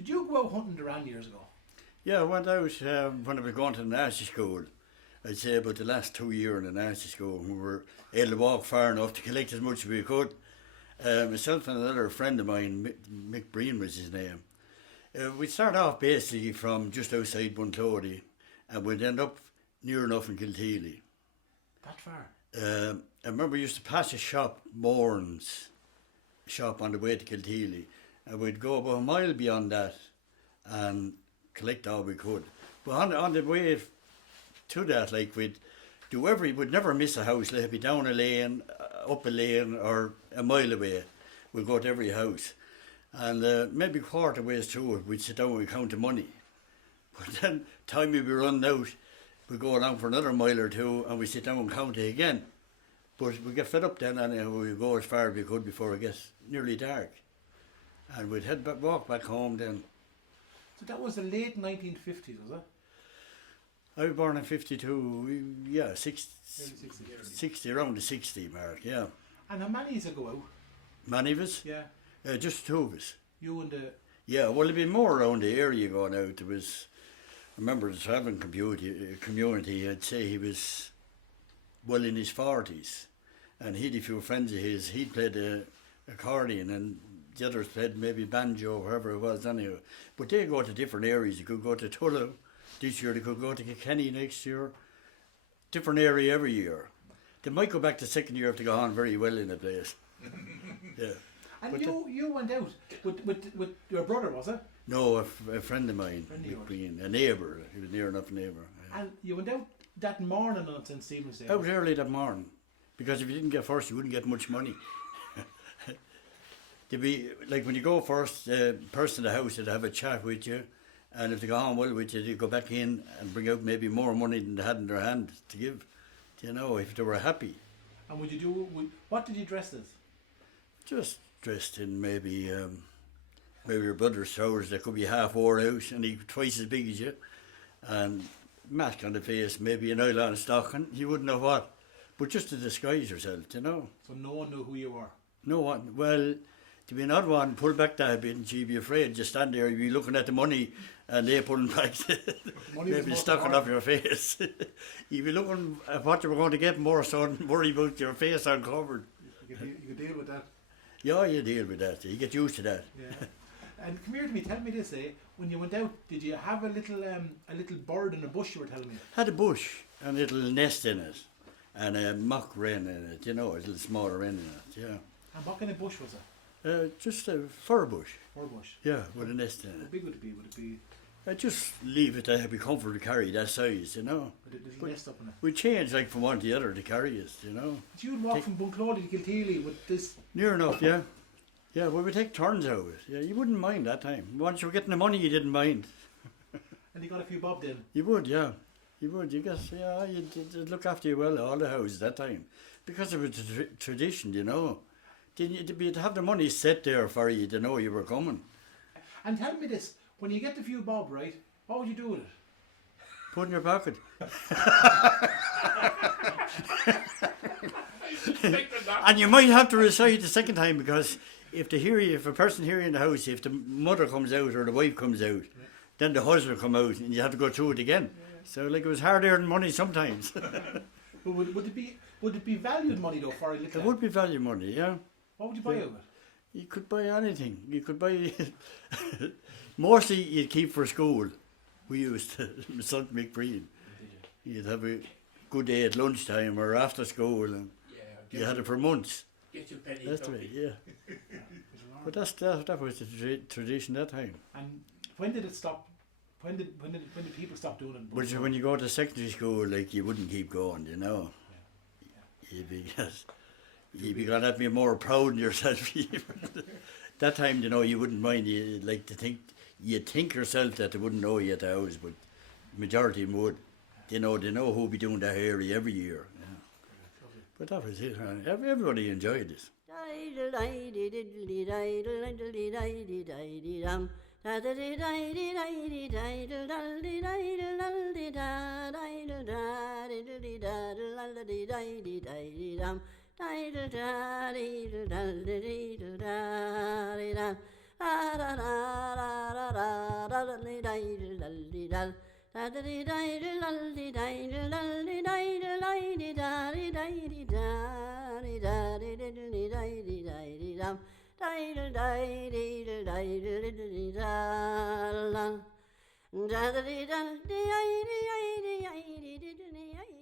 Did you go out hunting the Wren years ago? Yeah, I went out when I was going to the nursery school. I'd say about the last 2 years in the nursery school, we were able to walk far enough to collect as much as we could. Myself and another friend of mine, Mick Breen was his name. We started off basically from just outside Bunclody, and we'd end up near enough in Kiltealy. That far? I remember we used to pass a shop, Moran's shop, on the way to Kiltealy, and we'd go about a mile beyond that and collect all we could. But on the way to that, like, we'd never miss a house. Like, it'd be down a lane, up a lane, or a mile away. We'd go to every house. And maybe quarter ways through it, we'd sit down and we'd count the money. But then, time we'd be running out, we'd go along for another mile or two and we'd sit down and count it again. But we'd get fed up then, and we'd go as far as we could before it gets nearly dark. And we'd walk back home then. So that was the late 1950s, was it? I was born in 52, yeah, 60, around the 60 mark, yeah. And how many years ago out? Many of us? Yeah. Just two of us. You and the... Yeah, well, there'd be more around the area going out. There was, I remember the travelling community, I'd say he was well in his 40s. And he'd a few friends of his, he'd played the accordion and the others played maybe banjo or whoever it was anyhow. But they go to different areas. You could go to Tullow this year, they could go to Kilkenny next year. Different area every year. They might go back to second year if they go on very well in the place. Yeah. And but you went out with your brother, was it? No, a friend of mine, a neighbour. He was near enough neighbour. Yeah. And you went out that morning on St. Stephen's Day? Out early that morning. Because if you didn't get first, you wouldn't get much money. There'd be, like when you go first, the person in the house would have a chat with you. And if they go on well with you, they'd go back in and bring out maybe more money than they had in their hand to give. You know, if they were happy. And what did you dress as? Just dressed in maybe your brother's trousers that could be half wore out and he twice as big as you, and mask on the face, maybe a nylon stocking, you wouldn't know what, but just to disguise yourself, you know. So no one knew who you were? No one. Well, to be an odd one, pull back that bit and you'd be afraid, just stand there, you'd be looking at the money and they pulling back maybe stocking off your face. You'd be looking at what you were going to get more so and worry about your face uncovered. You could deal with that? Yeah, you deal with that. You get used to that. Yeah. And come here to me. Tell me this. When you went out, did you have a little bird in a bush? You were telling me. Had a bush and a little nest in it, and a mock wren in it. You know, a little smaller wren in it. Yeah. And what kind of bush was it? Just a fir bush. Fir bush. Yeah, with a nest in it. How big would it be? Would it be? Just leave it to be comfortable to carry that size, you know. With a little nest up in it. We change like from one to the other to carry it, you know. But you'd walk from Bunclody to Kiltealy with this. Near enough, yeah. Yeah, well, we take turns out of it. Yeah, you wouldn't mind that time. Once you were getting the money, you didn't mind. And you got a few bob then? You would, yeah. You would. You guess, yeah, you'd look after you well, all the houses that time. Because it was a tradition, you know. You'd have the money set there for you to know you were coming. And tell me this, when you get the few bob, right, what would you do with it? Put in your pocket. And you might have to recite the second time, because if a person hear you in the house, if the mother comes out or the wife comes out, then the husband will come out and you have to go through it again. So like it was hard earned money sometimes. But would it be valued money though for a little? It would be valued money, yeah. What would you buy out of it? You could buy anything. You could buy mostly you'd keep for school. We used to, my son Mick Breen. You'd have a good day at lunchtime or after school, and you had it for months. Get your penny. That's right, yeah. But that was the tradition that time. And when did it stop? When did people stop doing it? But when you go to secondary school, like you wouldn't keep going, you know. Yeah. You'd be going to be more proud in yourself. That time, you know, you wouldn't mind. You'd like to think, you'd think yourself that they wouldn't know you at the house, but the majority would. They know who'll be doing that area every year. Yeah. But that was it. Everybody enjoyed this. dal. Da da di da di lal di da di lal di da di lal di da di da di da di da di di di da di da di dam. Da di da di da di da la. Da da di da di di di di di di di.